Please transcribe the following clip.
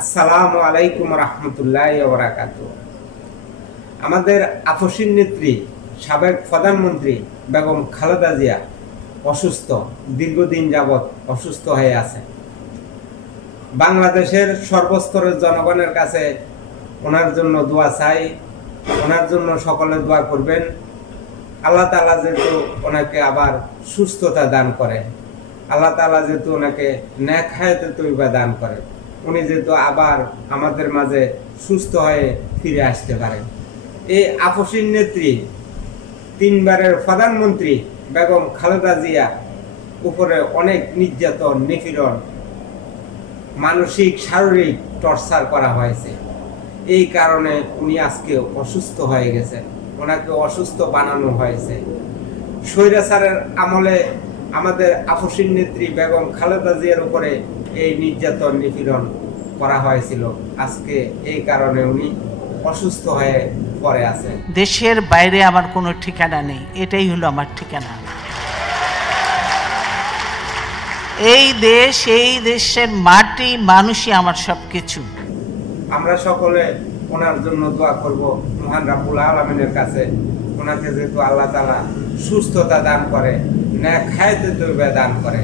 আসসালামু আলাইকুম রহমতুল্লাহি ওয়া বারাকাতুহু। আমাদের আপসীন নেত্রী সাবেক প্রধানমন্ত্রী বেগম খালেদা জিয়া অসুস্থ, দীর্ঘদিন যাবৎ অসুস্থ হয়ে আছে। বাংলাদেশের সর্বস্তরের জনগণের কাছে ওনার জন্য দোয়া চাই, ওনার জন্য সকলে দোয়া করবেন। আল্লাহ তাআলা যেহেতু ওনাকে আবার সুস্থতা দান করে, আল্লাহ তাআলা যেহেতু ওনাকে নেক হায়াতে তৈবা দান করে, উনি যেহেতু আবার আমাদের মাঝে সুস্থ হয়ে ফিরে আসতে পারেন। এই আপসীন নেত্রী, তিনবারের প্রধানমন্ত্রী বেগম খালেদা জিয়া উপরে অনেক নির্যাতন, নিপীড়ন, মানসিক শারীরিক টর্চার করা হয়েছে। এই কারণে উনি আজকে অসুস্থ হয়ে গেছেন, ওনাকে অসুস্থ বানানো হয়েছে। স্বৈরাচারের আমলে আমাদের আপসীন নেত্রী বেগম খালেদা জিয়ার উপরে এই নির্যাতন, নিপীড়ন করা হয়েছিল। আজকে এই কারণে উনি অসুস্থ হয়ে পড়ে আছে। দেশের বাইরে আমার কোনো ঠিকানা নেই, এটাই হলো আমার ঠিকানা। এই দেশ, এই দেশের মাটি, মানুষই আমার সবকিছু। আমরা সকলে ওনার জন্য দোয়া করব মহান রাব্বুল আলামিনের কাছে। ওনাকে যেহেতু আল্লাহ তাআলা সুস্থতা দান করে, নেক হায়াতে তৈবা দান করে।